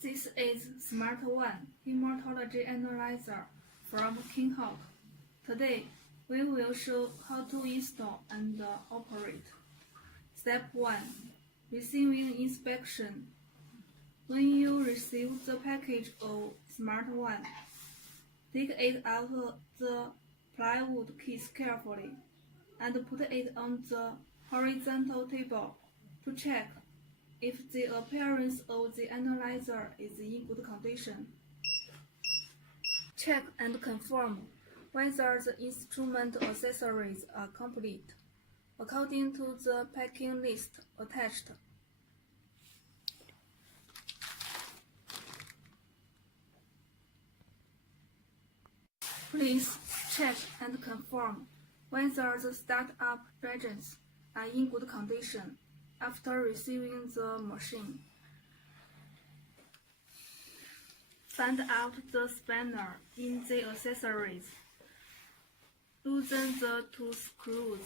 This is Smart One Hematology Analyzer from Kinghawk. Today, we will show how to install and operate. Step 1. Receiving inspection. When you receive the package of Smart One, take it out of the plywood case carefully and put it on the horizontal table to check if the appearance of the analyzer is in good condition. Check and confirm whether the instrument accessories are complete, according to the packing list attached. Please check and confirm whether the startup reagents are in good condition after receiving the machine. Find out the spanner in the accessories. Loosen the two screws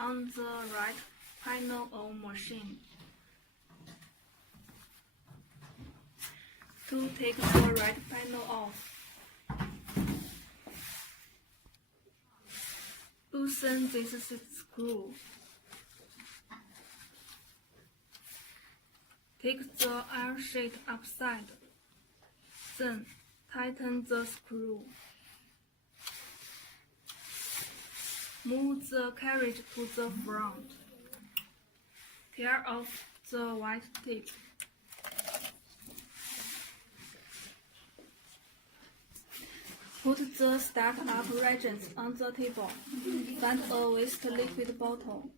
on the right panel of machine. To take the right panel off, loosen this screw. Take the iron sheet upside, then tighten the screw. Move the carriage to the front. Tear off the white tape. Put the startup reagents on the table. Find a waste liquid bottle.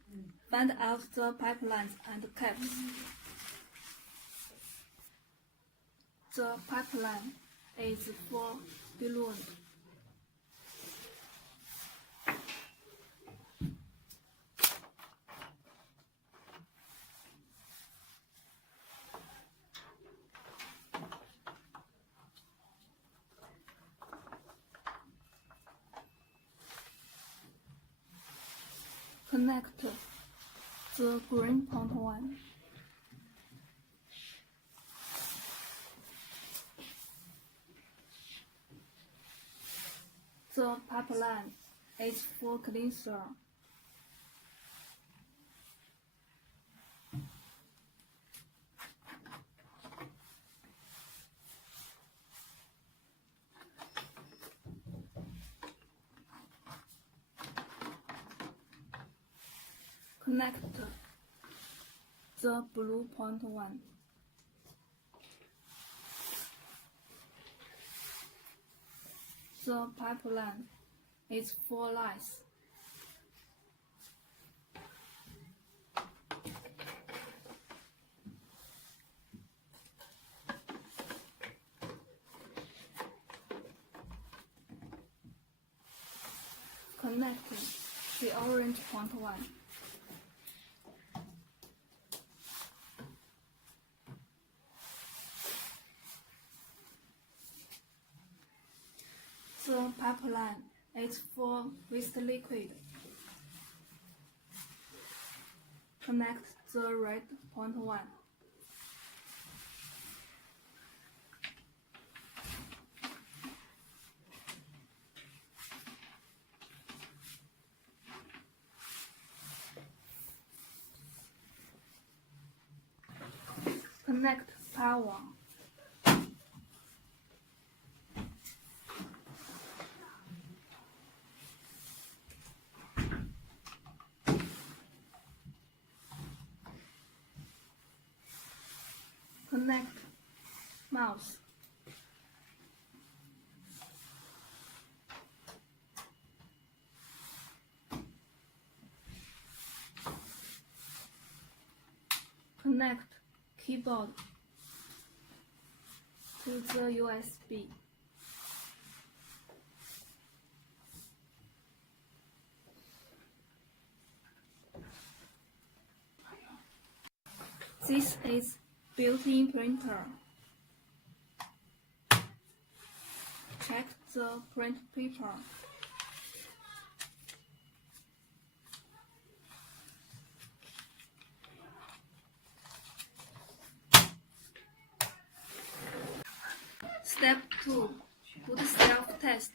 Find out the pipelines and caps. The pipeline is for balloon. Connect the green point one. The pipeline is for cleanser. Connect the blue point one. The pipeline is for lice. Connect the orange point one. The pipeline is for waste liquid. Connect the red point one. Connect power. Connect mouse. Connect keyboard to the USB. This is built-in printer. Check the print paper. Step 2. Put self-test.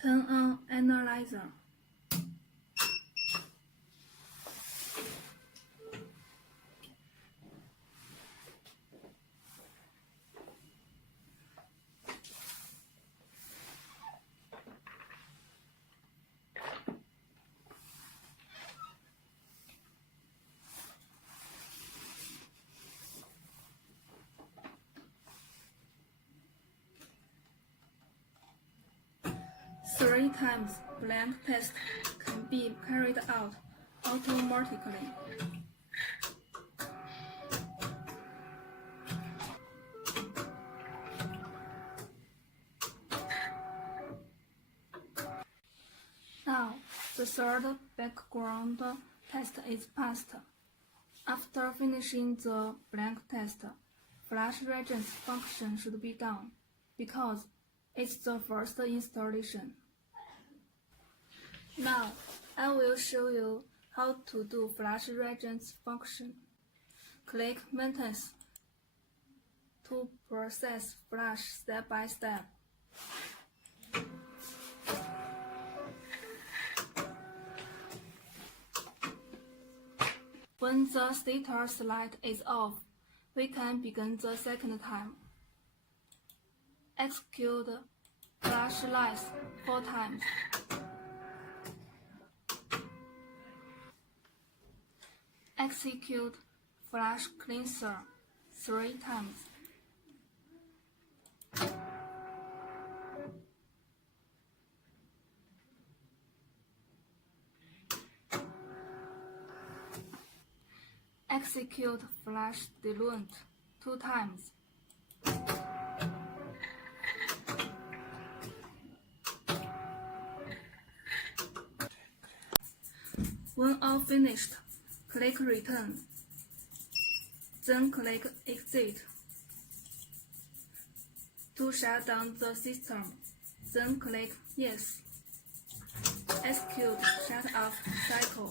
Turn on analyzer. Three times blank test can be carried out automatically. Now, the third background test is passed. After finishing the blank test, flash reagents function should be done, because it's the first installation. Now, I will show you how to do flash reagents function. Click Maintenance to process flash step by step. When the status light is off, we can begin the second time. Execute flash lights 4 times. Execute flash cleanser 3 times. Execute flash diluent 2 times. When all finished, click Return, then click Exit. To shut down the system, then click Yes. Execute shut-off cycle.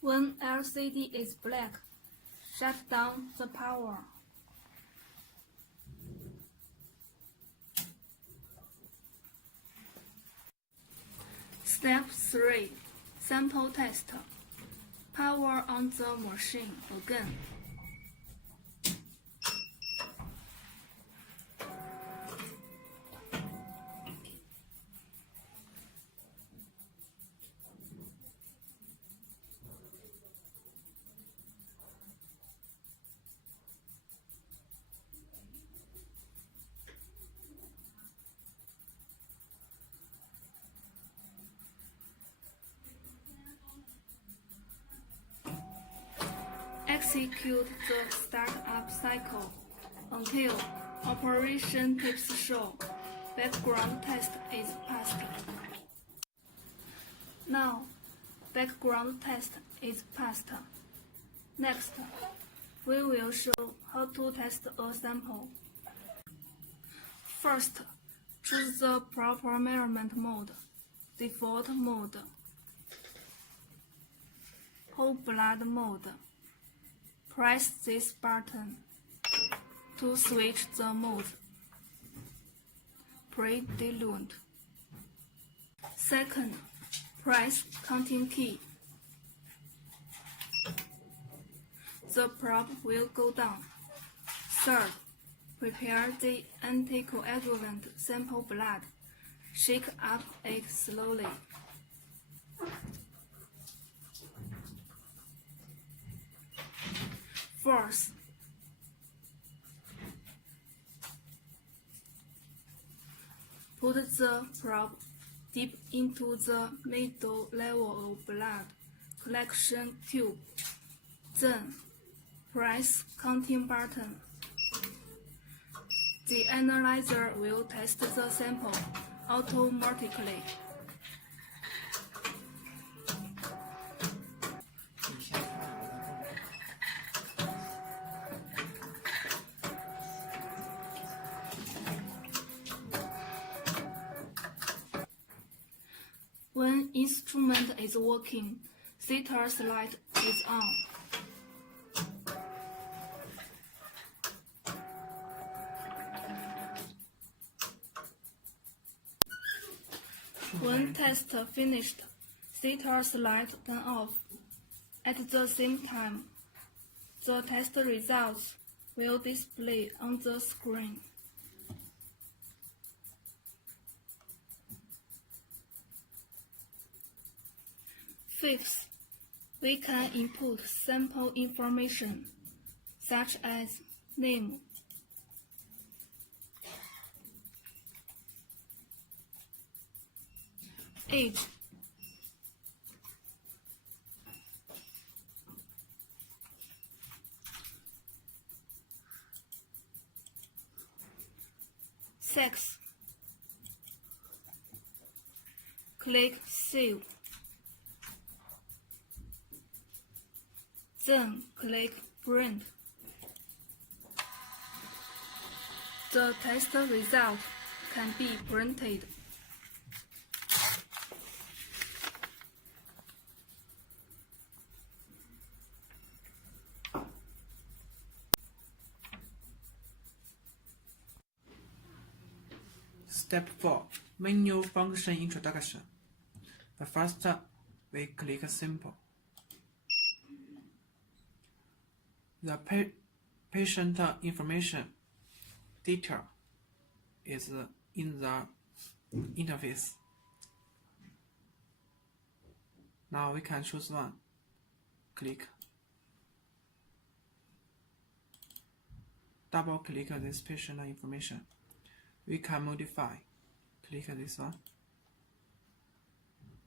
When LCD is black, shut down the power. Step 3. Sample test. Power on the machine again. Execute the startup cycle until operation tips show background test is passed. Now, background test is passed. Next, we will show how to test a sample. First, choose the proper measurement mode, default mode, whole blood mode. Press this button to switch the mode. Pre-dilute. Second, press counting key. The probe will go down. Third, Prepare the anticoagulant sample blood. Shake up it slowly. Fourth, put the probe deep into the middle level of blood collection tube. Then, press counting button. The analyzer will test the sample automatically. When instrument is working, status light is on. When test finished, status light turn off. At the same time, the test results will display on the screen. Fifth, we can input sample information, such as name, age, sex. Click Save. Then click Print. The test result can be printed. Step 4. Menu function introduction. But first, we click Simple. The patient information detail is in the interface. Now we can choose one. Click. Double click this patient information. We can modify. Click this one.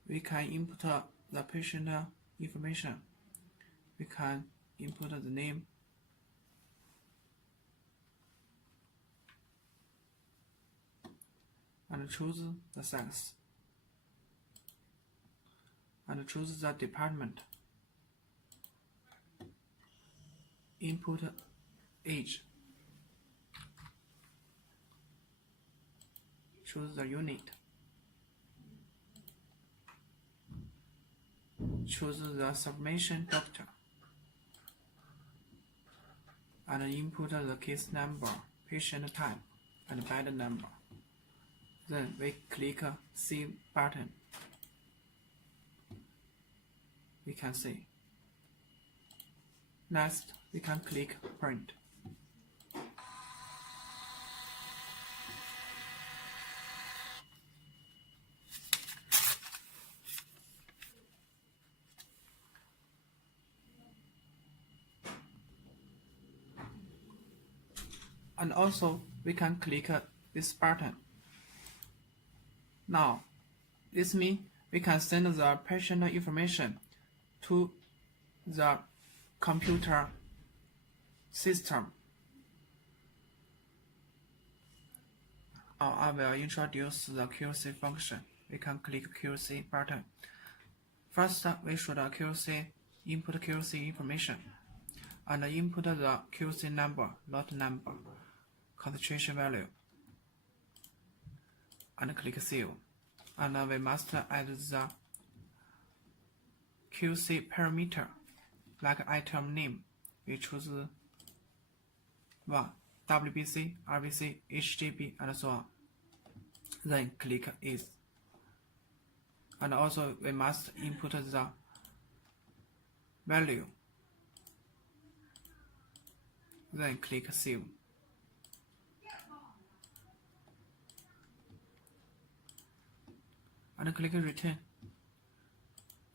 We can input the patient information. We can input the name, and choose the sex, and choose the department. Input age. Choose the unit. Choose the submission doctor. And input the case number, patient type, and bed number. Then we click Save button. We can see. Next, we can click Print. And also, we can click this button. Now, this means we can send the patient information to the computer system. Now I will introduce the QC function. We can click QC button. First, we should QC input QC information and input the QC number, lot number, concentration value, and click Save. And we must add the QC parameter, like item name. We choose 1, WBC, RBC, HGB, and so on. Then click Is. And also we must input the value. Then click Save. and click return.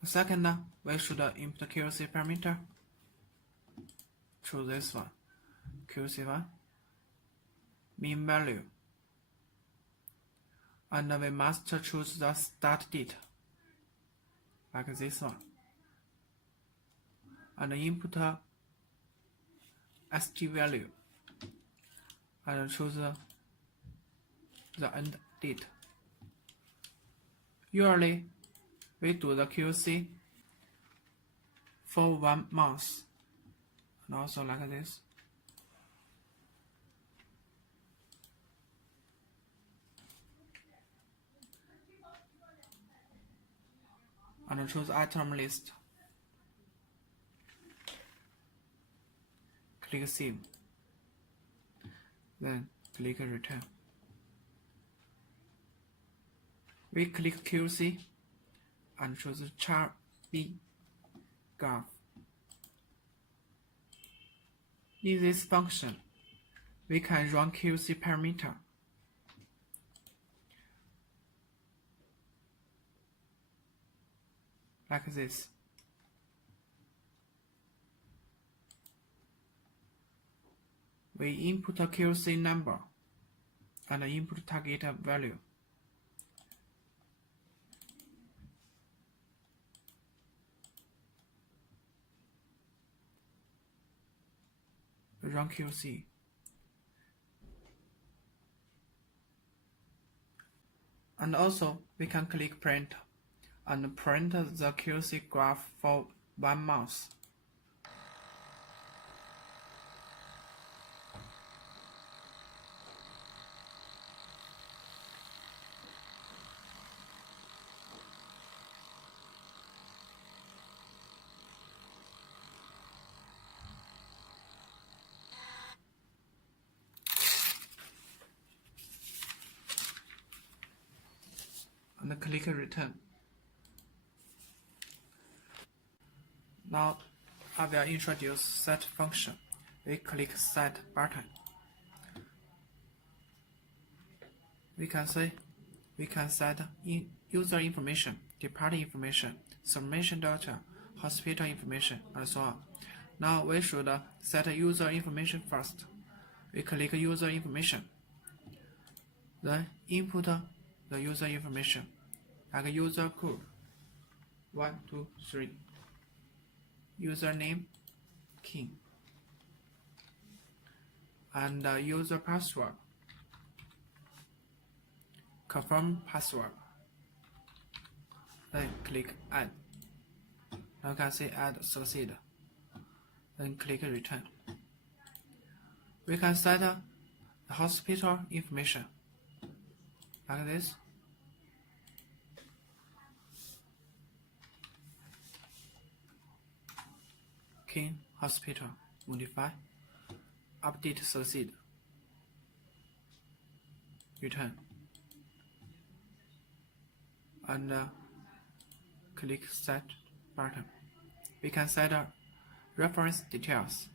Second, we should input QC parameter. Choose this one, QC1, mean value. And we must choose the start date, like this one. And input ST value. And choose the end date. Usually, we do the QC for 1 month, and also like this. And choose item list. Click Save. Then click Return. We click QC and choose char B graph. In this function, we can run QC parameter. Like this. We input a QC number and input target value. Run QC. And also, we can click print and print the QC graph for 1 month. And click return. Now I will introduce set function. We click set button. We can set user information, department information, submission data, hospital information, and so on. Now we should set user information first. We click user information. Then input the user information, like user code 1, 2, 3, username King, and user password, confirm password. Then click add. Now you can see add succeed. Then click return. We can set the hospital information like this. King Hospital, modify, update succeed, return, and click set button. We can set reference details.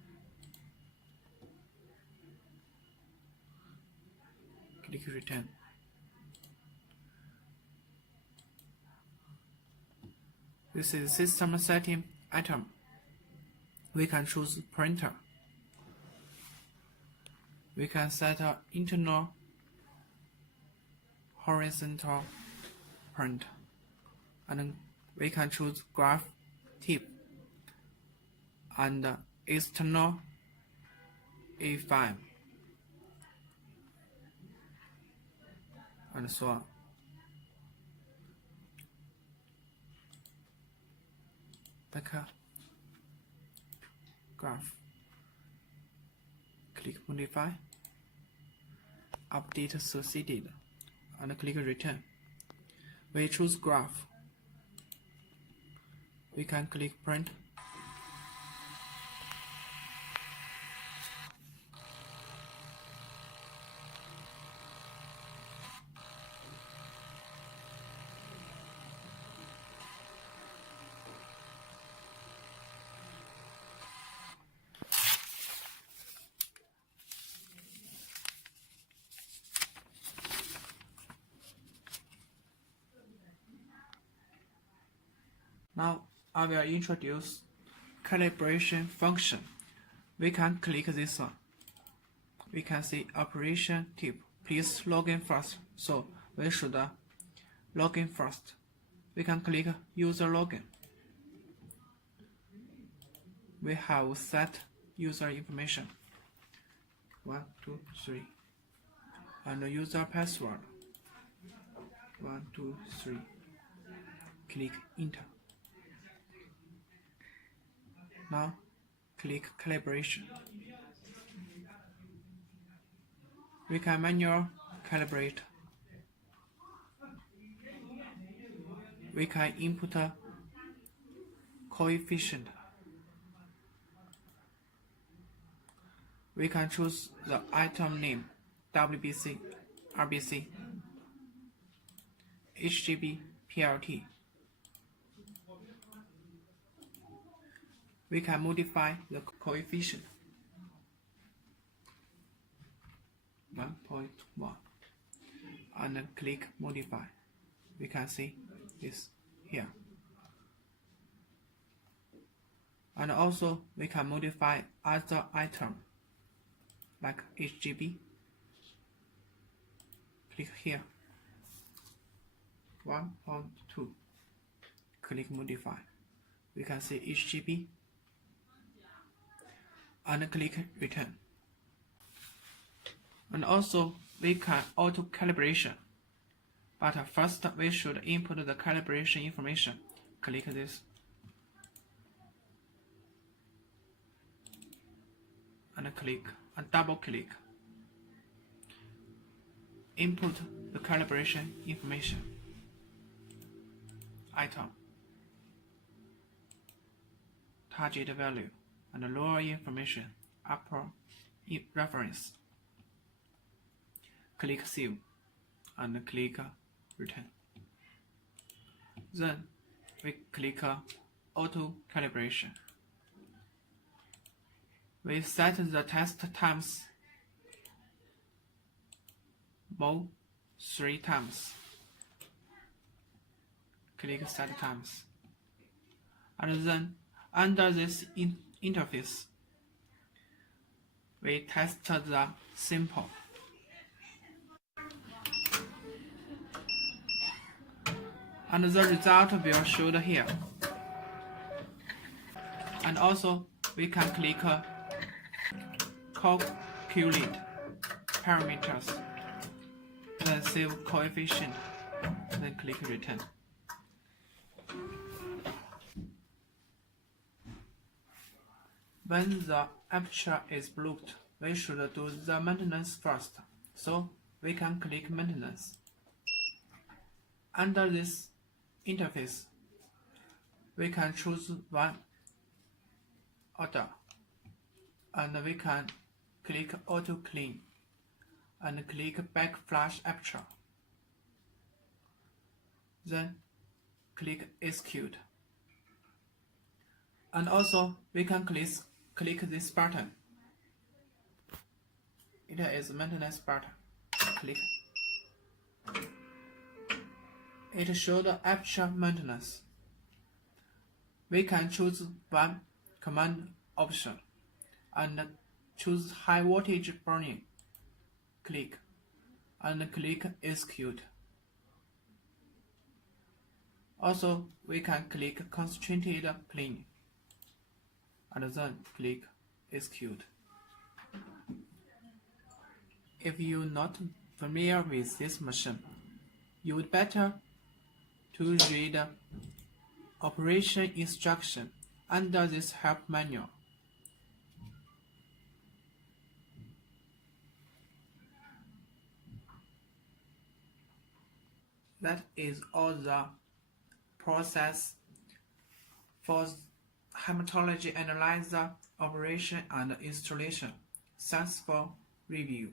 Click return. This is system setting item. We can choose printer. We can set internal horizontal print, and we can choose graph type and external A5 and so on. Like a graph. Click modify, update succeeded, and click return. We choose graph. We can click print. Now I will introduce calibration function. We can click this one. We can see operation tip. Please log in first. So we should log in first. We can click user login. We have set user information 1, 2, 3 and user password 1, 2, 3. Click enter. Now click calibration. We can manually calibrate. We can input a coefficient. We can choose the item name WBC, RBC, HGB, PLT. We can modify the coefficient 1.1 and then click modify. We can see this here. And also we can modify other item like HGB. Click here 1.2. Click modify. We can see HGB and click return. And also we can auto calibration. But first we should input the calibration information. Click this. And click and double click. Input the calibration information. Item. Target value and lower information. Upper reference. Click save and click return. Then we click auto calibration. We set the test times more 3 times. Click set times. And then under this interface, we test the sample. And the result will show here. And also we can click calculate parameters, then save coefficient, then click return. When the aperture is blocked, we should do the maintenance first, so we can click maintenance. Under this interface, we can choose one order, and we can click auto clean and click backflash aperture. Then click execute. And also we can click this button. It is maintenance button. Click. It shows the aperture maintenance. We can choose one command option and choose high voltage burning. Click and click execute. Also, we can click concentrated clean and then click execute. If you're not familiar with this machine, you would better to read operation instruction under this help manual. That is all the process for hematology analyzer operation and installation. Thanks for review.